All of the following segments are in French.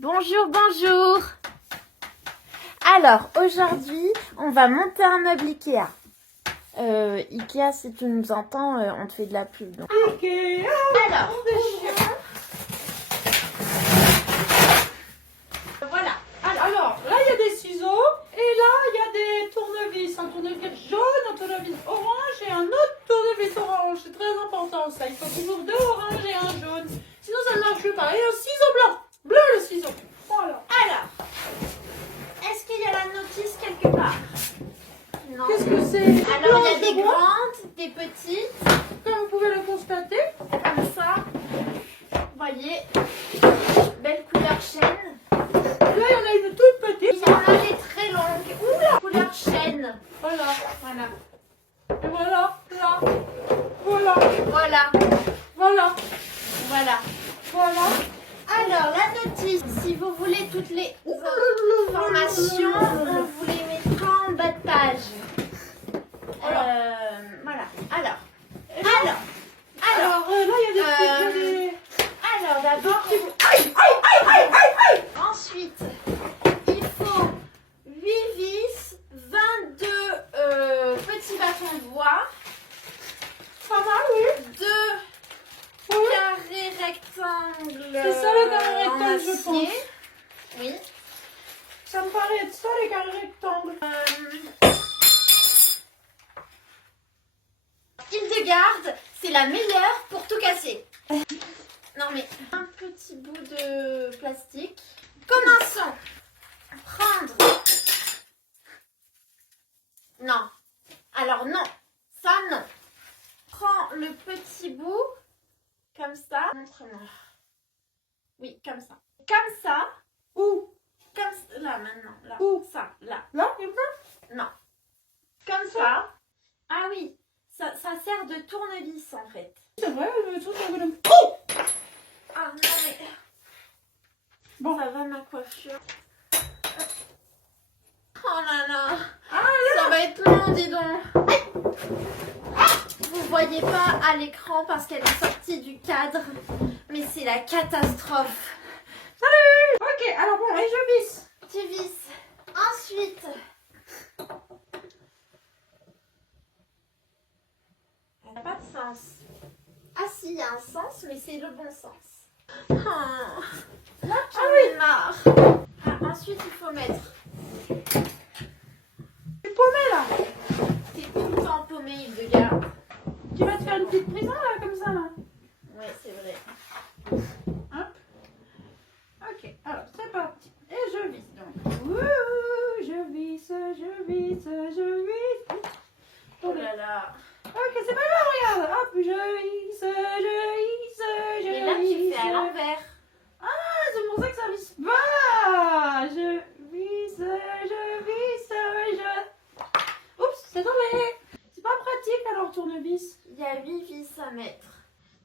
Bonjour, bonjour. Alors, aujourd'hui, on va monter un meuble Ikea. Ikea, si tu nous entends, on te fait de la pub. Donc. Ikea. Alors, Voilà. Alors, là, il y a des ciseaux. Et là, il y a des tournevis. Un tournevis jaune, un tournevis orange et un autre tournevis orange. C'est très important, ça. Il faut toujours deux oranges et un jaune. Sinon, ça ne marche pas. Et un ciseau blanc. Bleu, le ciseau. Voilà. alors, est-ce qu'il y a la notice quelque part? Non. Qu'est-ce que c'est? Alors, il y a des grandes, des petites, Comme vous pouvez le constater. comme ça. Vous voyez, belle couleur chêne. Là, il y en a une toute petite. Il y en a des très longues. Oula, couleur chêne. Voilà. Voilà. Et voilà. Là. Voilà. Voilà. Voilà. Voilà. Voilà. Alors, la notice, si vous voulez toutes les informations, on vous les mettra en bas de page. Voilà. Alors, Alors, là, il y a des trucs. alors d'abord, ensuite, il faut 8 vis, 22 petits bâtons de bois, Pas mal, oui. 2 carrés rectangles C'est ça, le carré en rectangle, je acier. pense. Oui. Ça me paraît être ça, les carrés rectangles. Hildegarde, c'est la meilleure pour tout casser. Non mais, un petit bout de plastique. Commençons. Prendre. Non. Alors non. Ça non. Prends le petit bout. Comme ça. Montre-moi. Oui, comme ça. Comme ça. Où? Comme ça. Là maintenant. Là. Où? Ça. Là. Là, il y a pas? Non. Comme ça. Ah oui. Ça sert de tournevis en fait. C'est vrai, le truc, on va le... Ah non mais... Bon. Ça va ma coiffure. Oh là là. Ah, Ça va être long, dis donc. Vous voyez pas à l'écran parce qu'elle est sortie du cadre. Mais c'est la catastrophe. salut. Ok, alors bon, et je visse. Tu visses. Ensuite... Ça n'a pas de sens. Ah si, il y a un sens, mais c'est le bon sens. Oh. Là, j'en ai marre. Ah, ensuite, il faut mettre... Tu es paumé, là. T'es tout le temps paumé, Hildegarde. Tu vas te faire une petite prison, là, comme ça, là. Ouais, c'est vrai. Ok, alors, c'est parti. Et je visse, donc. Ouh, je visse, je visse, je visse. Oh là là. Ok, c'est pas grave, regarde. Hop, je visse, je visse, je Et là, tu visse. fais à l'envers. Ah, c'est pour ça que ça visse pas. Je visse, je visse, je... Oups, c'est tombé. C'est pas pratique alors, tournevis. Il y a 8 vis à mettre.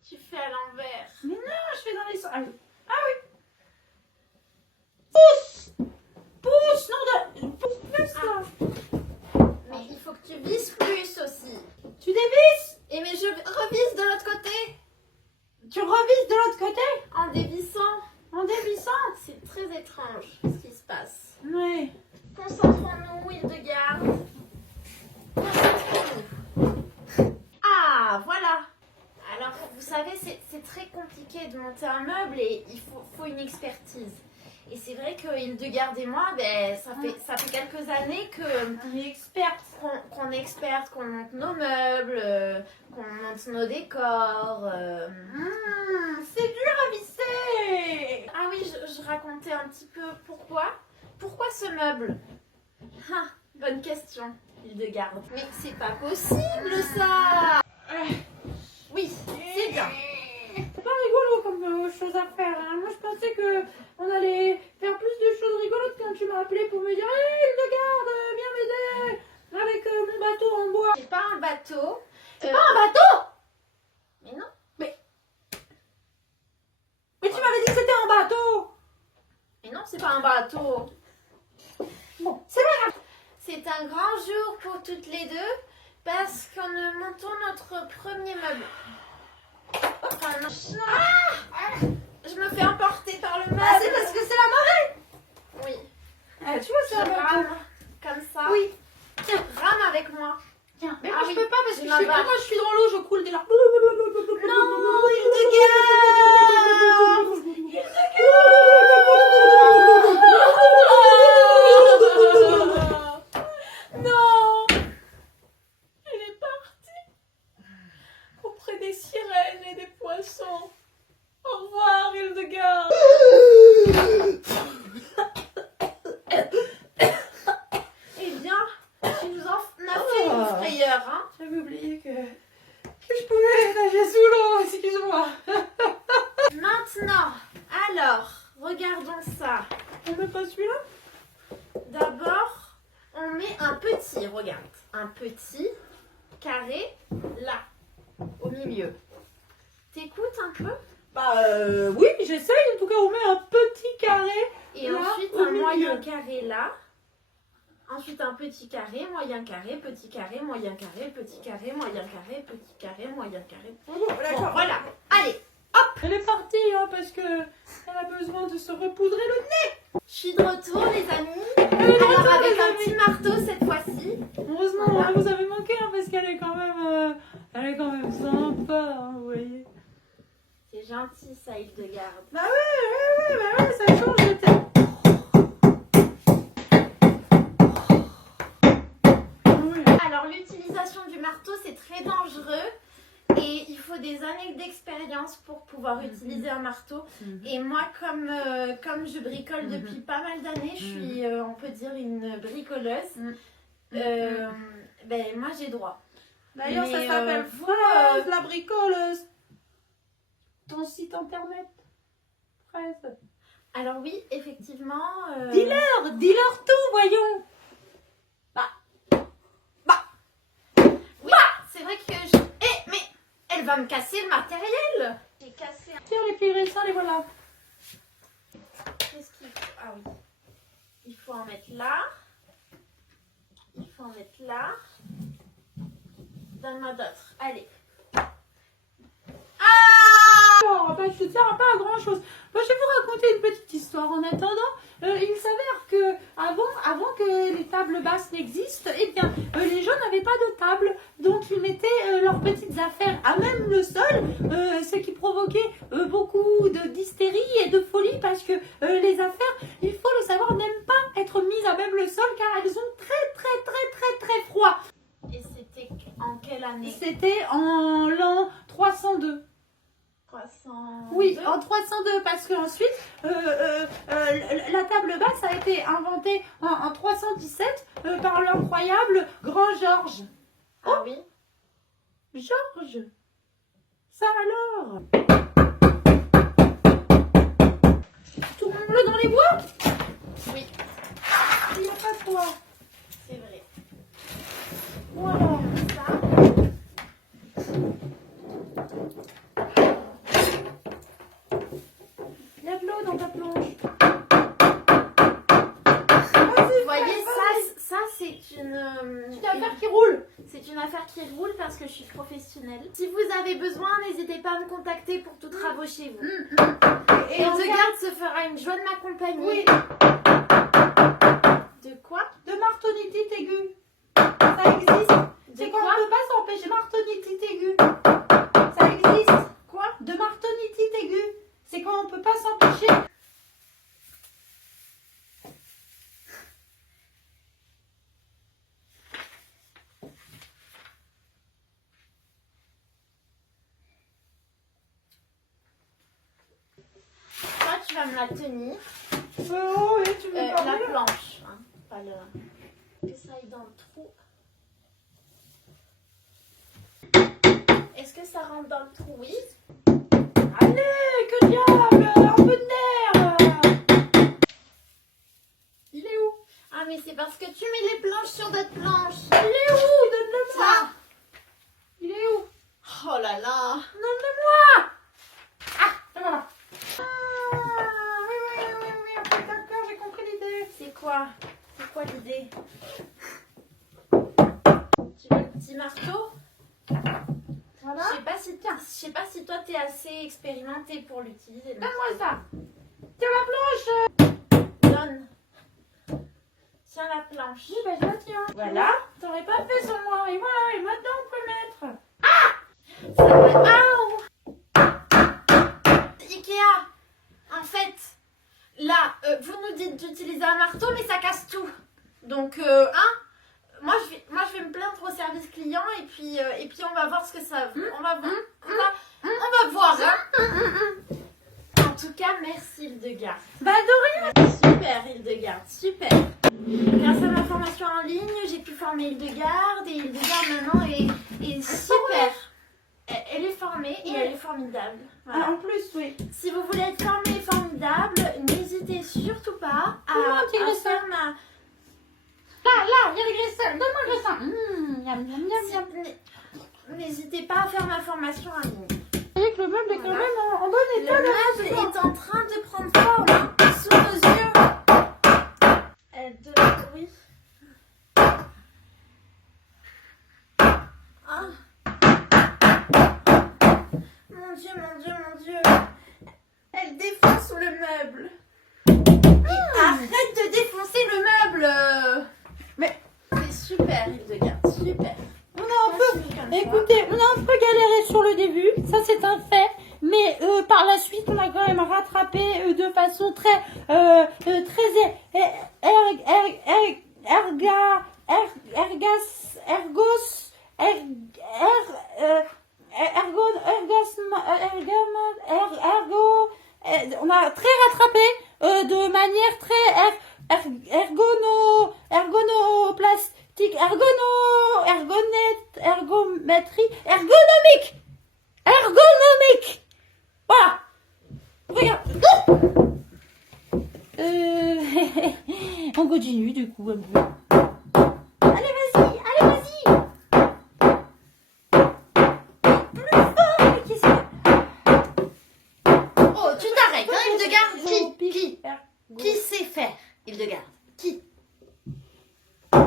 Tu fais à l'envers. Mais non, je fais dans les sens. Ah oui. Ah oui. Pousse. Pousse, non, pousse plus là. Mais il faut que tu visses plus aussi. Tu dévisses. Et mais je revisse de l'autre côté. Tu revisses de l'autre côté. En dévissant. En dévissant. C'est très étrange ce qui se passe. Oui. Concentrons-nous, Hildegarde. Concentrons-nous. Ah, voilà. Alors, vous savez, c'est très compliqué de monter un meuble et il faut une expertise. Et c'est vrai que Hildegarde et moi, ben, ça fait quelques années On est experte. qu'on est experte, qu'on monte nos meubles, qu'on monte nos décors. C'est dur à visser. Ah oui, je racontais un petit peu pourquoi. Pourquoi ce meuble? Ah, bonne question, Hildegarde. Mais c'est pas possible ça. Oui, c'est bien. C'est pas rigolo comme chose à faire. Hein. Moi, je pensais que on allait faire plus de choses rigolotes quand tu m'as appelé pour me dire hey, Hildegarde, viens m'aider avec mon bateau en bois. C'est pas un bateau. C'est pas un bateau. Mais non. Mais tu m'avais dit que c'était un bateau. Mais non, c'est pas un bateau. Bon, c'est pas grave. C'est un grand jour pour toutes les deux parce qu'on montons notre premier meuble. Enfin, non. Je me fais emporter par le meuble. Ah, c'est parce que c'est la marée. un bateau. rames comme ça. Oui. Rame avec moi. Tiens, mais Ah moi oui, je peux pas parce que je je suis, m'avale. moi, je suis dans l'eau, je coule des larmes. Non, Hildegard. Non, elle est partie auprès des sirènes et des poissons. Au revoir, Hildegard. Eh bien, tu nous en as fait une frayeur, hein. J'avais oublié que je pouvais nager sous l'eau, excuse-moi. Maintenant, alors, regardons ça. On met pas celui-là? D'abord, on met un petit, regarde, un petit carré là, au milieu. T'écoutes un peu? Bah oui, j'essaye. En tout cas, on met un petit carré. Et là, ensuite au un milieu. moyen carré là. Ensuite un petit carré, moyen carré, petit carré, moyen carré, petit carré, moyen carré, petit carré, moyen carré. Bon, Bon, d'accord. voilà. Allez, Elle est partie hein, parce que elle a besoin de se repoudrer le nez. je suis de retour les amis. Elle est de Alors retour, avec les un amis. petit marteau cette fois-ci. Heureusement, Voilà. hein, vous avez manqué hein, parce qu'elle est quand même, sympa, hein, vous voyez. C'est gentil ça, Hildegard. Bah ouais, ça change de tête. Alors l'utilisation du marteau c'est très dangereux et il faut des années d'expérience pour pouvoir utiliser un marteau. Et moi comme je bricole depuis pas mal d'années, je suis on peut dire une bricoleuse. Ben moi j'ai droit. D'ailleurs, ça Mais, s'appelle Fraise la bricoleuse. Ton site internet. Fraise. Alors oui effectivement. Dis-leur tout, voyons. C'est vrai que je... Eh mais elle va me casser le matériel. J'ai cassé un... Tiens, les fils récents, les voilà. Qu'est-ce qu'il faut? Ah oui. Il faut en mettre là. Il faut en mettre là. Donne-moi d'autres. Allez. Alors, bah, je ne sers pas à grand chose. Moi, je vais vous raconter une petite histoire. En attendant, il s'avère que avant que les tables basses n'existent, eh bien, les gens n'avaient pas de table, donc ils mettaient leurs petites affaires à même le sol, ce qui provoquait beaucoup d'hystérie et de folie parce que les affaires, il faut le savoir, n'aiment pas être mises à même le sol car elles ont très froid. Et c'était en quelle année? C'était en l'an 302. 300. Oui, en 302, parce qu'ensuite, la table basse a été inventée en 317 par l'incroyable Grand Georges. Ah oui. Georges, ça alors? Tournons-le dans les bois? Oui, Il n'y a pas quoi. c'est vrai. Voilà. Ça. Il y a de l'eau dans ta planche. Vous voyez, ça c'est une affaire qui roule. C'est une affaire qui roule parce que je suis professionnelle. Si vous avez besoin, n'hésitez pas à me contacter pour tout travaux chez vous. Et Hildegard se fera une joie de m'accompagner. Oui, De quoi? de martonitite aiguë. Ça existe. De C'est qu'on quoi? ne peut pas s'empêcher. Martonitite aiguë. Ça existe. Quoi? De martonitite aiguë. C'est quand on ne peut pas s'empêcher. Toi, tu vas me la tenir. Oh, et tu veux La parler? planche. Hein, pas le... Que ça aille dans le trou. Est-ce que ça rentre dans le trou? Oui. Allez, que diable, un peu de nerf. Il est où? Ah, mais c'est parce que tu mets les planches sur d'autres planches. Il est où? Donne-le-moi. Ça. Il est où? Oh là là. Donne-le-moi. Ah, et voilà. Ah, oui, ok, d'accord, j'ai compris l'idée. C'est quoi? C'est quoi l'idée? Tu veux le petit marteau? Voilà. Je sais pas si toi t'es assez expérimenté pour l'utiliser. Donne-moi ça. Tiens la planche. Donne. planche. Oui, bah je la tiens. Voilà, t'aurais pas fait sans moi. Et voilà, et maintenant on peut mettre. Ça va. Ikea, en fait, là, vous nous dites d'utiliser un marteau, mais ça casse tout. Donc, moi je vais me plaindre au service client et puis on va voir ce que ça. On va voir. Hein. En tout cas, merci Hildegarde. Bah de rien. Super Hildegarde, super. Grâce à ma formation en ligne, j'ai pu former Hildegarde et Hildegarde maintenant est super. Elle est formée et elle est formidable. Voilà. Ah, en plus, oui. Si vous voulez être formée et formidable, n'hésitez surtout pas à faire ma... Là, il y a le graissin. Donne-moi le graissin. Miam, miam, miam, miam. N'hésitez pas à faire ma formation en ligne. Vous voyez que le meuble est quand même en bon Le état. meuble est en train de prendre forme sous nos yeux. Oui. Ah. Mon Dieu, mon Dieu, mon Dieu. Elle défonce le meuble. Arrête de défoncer le meuble. Mais c'est super, Hildegarde, super. écoutez, on a un peu galéré sur le début, ça c'est un fait. Mais par la suite, on a quand même rattrapé de façon très on a très rattrapé de manière très ergonomique. Voilà. Regarde. On continue du coup un peu. Allez, vas-y. Plus fort, mais qu'est-ce que... Oh, tu t'arrêtes, hein, Hildegarde. Qui sait faire, Hildegarde? Qui? Ok,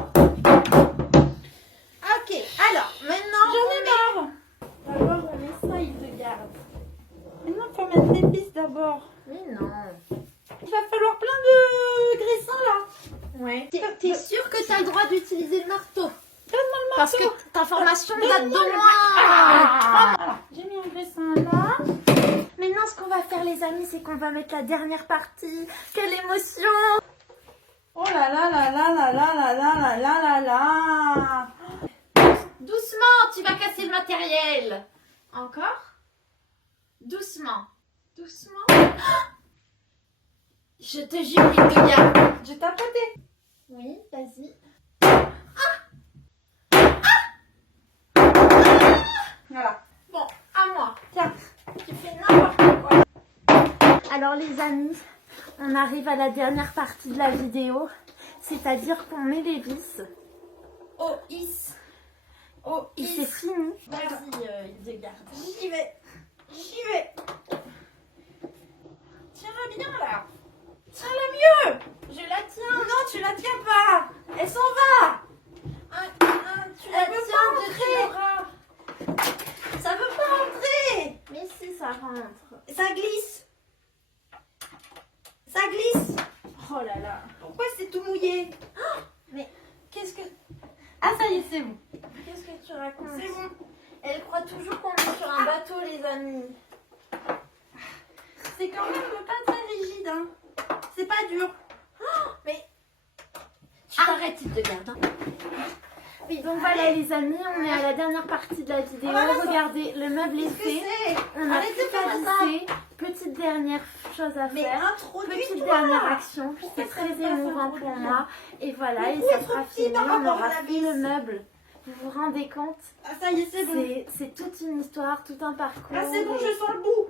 alors, maintenant... J'en ai marre. D'abord, on met ça, Hildegarde. Maintenant, il faut mettre l'épice d'abord. Mais non. Il va falloir plein de graissins là. Ouais. T'es sûre que t'as le droit d'utiliser le marteau? Donne-moi le Parce marteau. que ta formation date de moi. Voilà. J'ai mis un graissin là. Maintenant, ce qu'on va faire, les amis, c'est qu'on va mettre la dernière partie. Quelle émotion! Oh là là là là là là là là là là là là. Doucement, tu vas casser le matériel. Encore? Doucement. Je te jure, Hildegarde. J'ai tapoté. Oui, vas-y. Voilà. Bon, à moi. Tiens. Tu fais n'importe quoi. Alors les amis, on arrive à la dernière partie de la vidéo. C'est-à-dire qu'on met les vis. Oh, is. Oh, Et c'est fini. Vas-y, Hildegarde. J'y vais. Tiens-la bien là. Tiens-la mieux. Je la tiens. Non, tu la tiens pas. Elle s'en va. Tu la Elle veut tiens pas de entrer. tes bras. Ça veut pas entrer. Mais si, ça rentre. Ça glisse. Ça glisse. Oh là là. Pourquoi c'est tout mouillé? Mais qu'est-ce que Ah, ça y est, c'est bon. tu racontes? C'est bon. Elle croit toujours qu'on est sur un bateau, les amis. C'est quand même pas très rigide, hein. C'est pas dur. Mais tu t'arrêtes, Hildegarde. Hein. Oui, donc voilà les amis, on est à la dernière partie de la vidéo. Voilà, ça. Regardez, le meuble est fait. On a Arrêtez plus de faire qu'à ça. visser. Petite dernière chose à Mais faire. introduis-toi. Petite dernière action. Pourquoi C'était ça très veut pas émouvant faire pour autre moi. Et voilà, Mais et où ça est sera trop petit fini. par On rapport à aura la fait vis. le meuble. Vous vous rendez compte? Ah, ça y est, c'est bon. C'est toute une histoire, tout un parcours. Ah, c'est bon, je sens le bout.